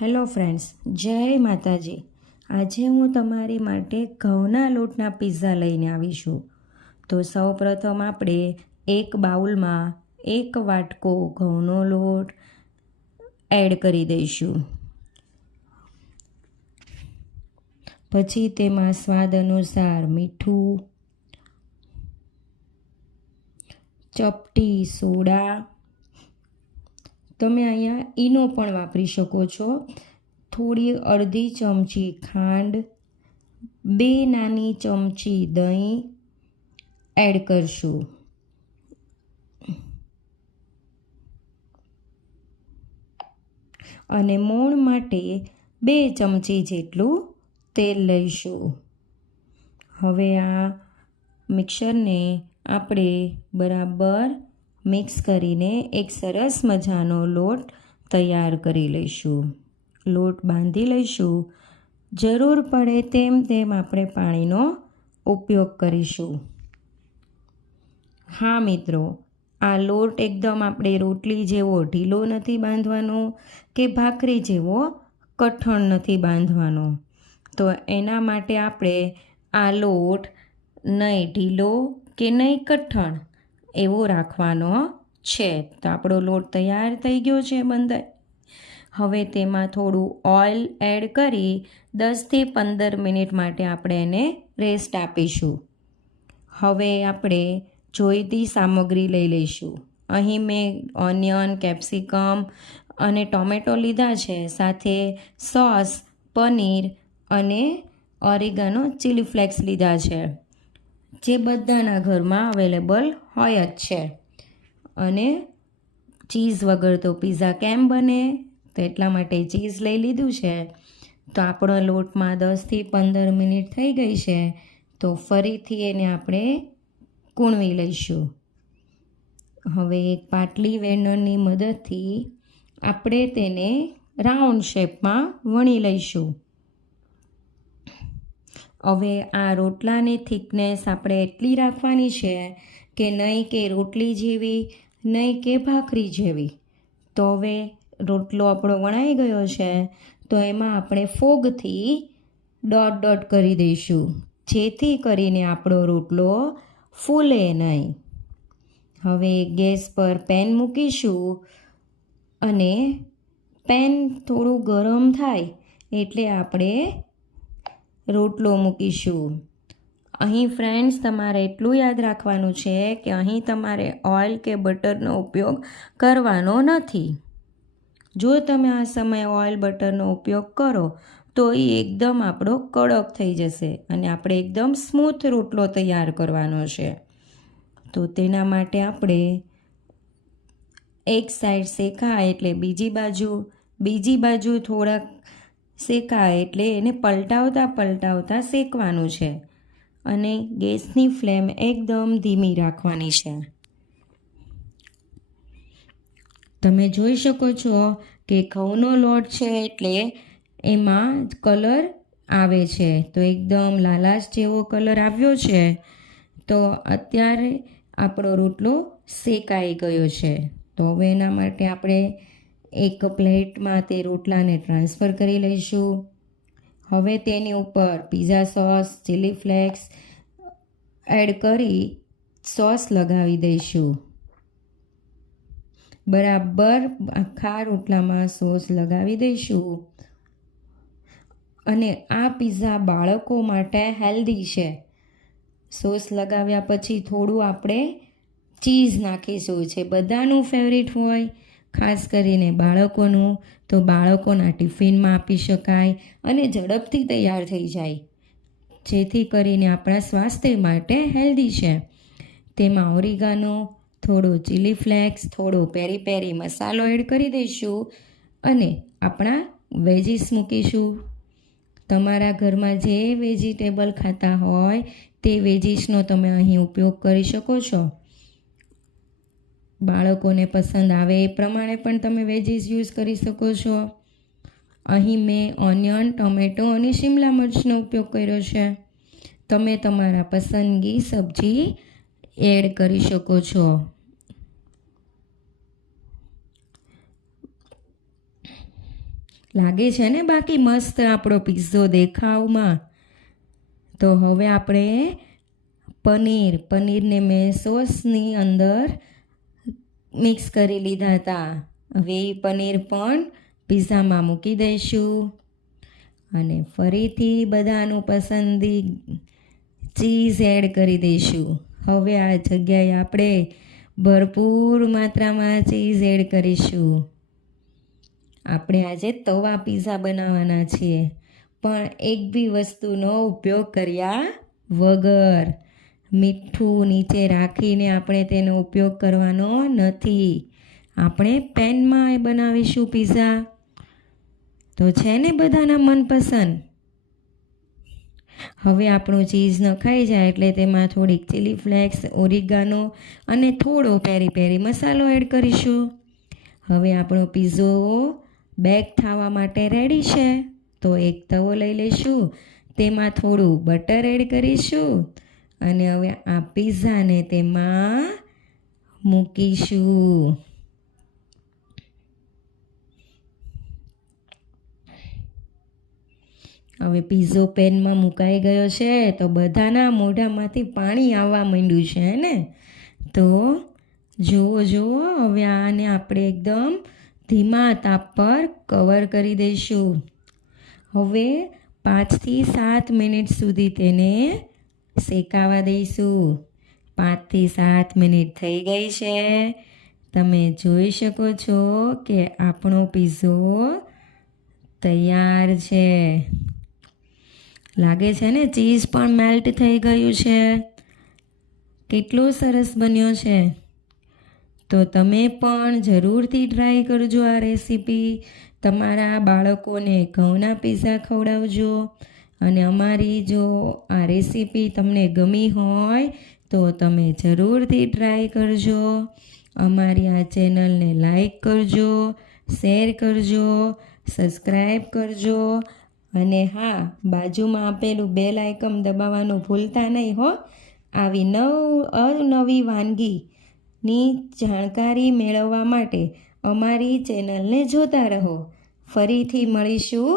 Hello friends, જય માતાજી. આજે હું તમારી માટે ઘઉંના લોટના પિઝા લઈને આવી છું. તો સૌપ્રથમ આપણે એક બાઉલમાં 1 વાટકો ઘઉંનો લોટ એડ કરી દઈશું. પછી તેમાં સ્વાદ અનુસાર મીઠું, ચપટી સોડા, તમે અહીંયા ઈનો પણ વાપરી શકો છો. થોડી અડધી ચમચી ખાંડ, 2 નાની ચમચી દહીં એડ કરશું. અને મોણ માટે 2 ચમચી જેટલું તેલ લઈશું. હવે આ મિક્સરને આપણે બરાબર મિક્સ કરીને એક સરસ મજાનો લોટ તૈયાર કરી લઈશું. લોટ બાંધી લઈશું. જરૂર પડે તેમ તેમ આપણે પાણીનો ઉપયોગ કરીશું. હા મિત્રો, આ લોટ એકદમ આપણે રોટલી જેવો ઢીલો નથી બાંધવાનો કે ભાખરી જેવો કઠણ નથી બાંધવાનો. તો એના માટે આપણે આ લોટ નહીં ઢીલો કે નહીં કઠણ એવો રાખવાનો છે. તો આપણો લોટ તૈયાર થઈ ગયો છે બંધાઈ. હવે તેમાં થોડું ઓઇલ એડ કરી 10થી 15 મિનિટ માટે આપણે એને રેસ્ટ આપીશું. હવે આપણે જોઈતી સામગ્રી લઈ લઈશું. અહીં મેં ઓનિયન, કેપ્સિકમ અને ટોમેટો લીધા છે. સાથે સોસ, પનીર અને ઓરેગાનો ચીલી ફ્લેક્સ લીધા છે, જે બધાના ઘરમાં અવેલેબલ હોય જ છે. અને ચીઝ વગર તો પિઝા કેમ બને, તો એટલા માટે ચીઝ લઈ લીધું છે. તો આપણો લોટમાં 10થી 15 મિનિટ થઈ ગઈ છે. તો ફરીથી એને આપણે કૂણવી લઈશું. હવે એક પાટલી વેલણની મદદથી આપણે તેને રાઉન્ડ શેપમાં વણી લઈશું. હવે આ રોટલાની થિકનેસ આપણે એટલી રાખવાની છે કે નહીં કે રોટલી જેવી, નહીં કે ભાખરી જેવી. તો હવે રોટલો આપણો વણાઈ ગયો છે. તો એમાં આપણે ફોગથી ડોટ ડોટ કરી દઈશું, જેથી કરીને આપણો રોટલો ફૂલે નહીં. હવે ગેસ પર પેન મૂકીશું અને પેન થોડું ગરમ થાય એટલે આપણે રોટલો મૂકીશું. અહીં ફ્રેન્ડ્સ, તમારે એટલું યાદ રાખવાનું છે કે અહીં તમારે ઓઇલ કે બટરનો ઉપયોગ કરવાનો નથી. જો તમે આ સમયે ઓઇલ બટરનો ઉપયોગ કરો તો એ એકદમ આપણો કડક થઈ જશે અને આપણે એકદમ સ્મૂથ રોટલો તૈયાર કરવાનો છે. તો તેના માટે આપણે એક સાઈડ શેકાય એટલે બીજી બાજુ થોડાક શેકાય એટલે એને પલટાવતા શેકવાનું છે. અને ગેસની ફ્લેમ એકદમ ધીમી રાખવાની છે. તમે જોઈ શકો છો કે ઘઉંનો લોટ છે એટલે એમાં કલર આવે છે. તો એકદમ લાલાશ જેવો કલર આવ્યો છે. તો અત્યારે આપણો રોટલો શેકાઈ ગયો છે. તો હવે એના માટે આપણે એક પ્લેટમાં તે રોટલાને ટ્રાન્સફર કરી લઈશું. હવે તેની ઉપર pizza sauce, chilli flakes add કરી સોસ લગાવી દઈશું. બરાબર આખા રોટલામાં સોસ લગાવી દઈશું. અને આ પિઝા બાળકો માટે હેલ્ધી છે. સોસ લગાવ્યા પછી થોડું આપણે ચીઝ નાખીશું, જે બધાનું ફેવરિટ હોય, ખાસ કરીને બાળકોનું. તો બાળકોના ટિફિનમાં આપી શકાય અને ઝડપથી તૈયાર થઈ જાય, જેથી કરીને આપણા સ્વાસ્થ્ય માટે હેલ્ધી છે. તેમાં ઓરેગાનો, થોડો ચીલી ફ્લેક્સ, થોડો પેરી પેરી મસાલો એડ કરી દઈશું અને આપણા વેજીસ મૂકીશું. તમારા ઘરમાં જે વેજીટેબલ ખાતા હોય તે વેજીસનો તમે અહીં ઉપયોગ કરી શકો છો. બાળકોને પસંદ આવે એ પ્રમાણે પણ તમે વેજીસ યુઝ કરી શકો છો. અહીં મેં ઓનિયન, ટોમેટો અને શિમલા મરચનો ઉપયોગ કર્યો છે. તમે તમારા પસંદગી સબ્જી એડ કરી શકો છો. લાગે છે ને બાકી મસ્ત આપણો પિઝ્ઝો દેખાવમાં. તો હવે આપણે પનીરને મેં સોસની અંદર મિક્સ કરી લીધા હતા. હવે એ પનીર પણ પિઝામાં મૂકી દઈશું અને ફરીથી બધાનું પસંદી ચીઝ એડ કરી દઈશું. હવે આ જગ્યાએ આપણે ભરપૂર માત્રામાં ચીઝ એડ કરીશું. આપણે આજે તવા પિઝા બનાવવાના છીએ, પણ એક બી વસ્તુનો ઉપયોગ કર્યા વગર. મીઠું નીચે રાખીને આપણે તેનો ઉપયોગ કરવાનો નથી. આપણે પેનમાં બનાવીશું પિઝા. તો છે ને બધાના મનપસંદ. હવે આપણું ચીઝ નખાઈ જાય એટલે તેમાં થોડીક ચીલી ફ્લેક્સ, ઓરિગાનો અને થોડો પેરી પેરી મસાલો એડ કરીશું. હવે આપણો પિઝ્ઝો બેક થવા માટે રેડી છે. તો એક તવો લઈ લઈશું, તેમાં થોડું બટર એડ કરીશું અને હવે આ પિઝાને તેમાં મૂકીશું. હવે પિઝ્ઝો પેનમાં મુકાઈ ગયો છે તો બધાના મોઢામાંથી પાણી આવવા માંડ્યું છે ને. તો જુઓ હવે આને આપણે એકદમ ધીમા તાપ પર કવર કરી દઈશું. હવે 5 થી 7 મિનિટ સુધી તેને શેકાવા દઈશું. 5 થી 7 મિનિટ થઈ ગઈ છે. તમે જોઈ શકો છો કે આપણો પિઝ્ઝો તૈયાર છે. લાગે છે ને ચીઝ પણ મેલ્ટ થઈ ગયું છે. કેટલો સરસ બન્યો છે. તો તમે પણ જરૂરથી ટ્રાય કરજો આ રેસીપી. તમારા બાળકોને ઘઉંના પિઝા ખવડાવજો. અને અમારી જો આ રેસીપી તમને ગમી હોય તો તમે જરૂરથી ટ્રાય કરજો. અમારી આ ચેનલને લાઈક કરજો, શેર કરજો, સબસ્ક્રાઈબ કરજો. અને હા, બાજુમાં આપેલું બેલ આઇકન દબાવવાનું ભૂલતા નહીં હો. આવી અવનવી વાનગીની જાણકારી મેળવવા માટે અમારી ચેનલને જોતા રહો. ફરીથી મળીશું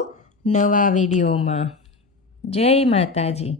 નવા વિડીયોમાં. જય માતાજી.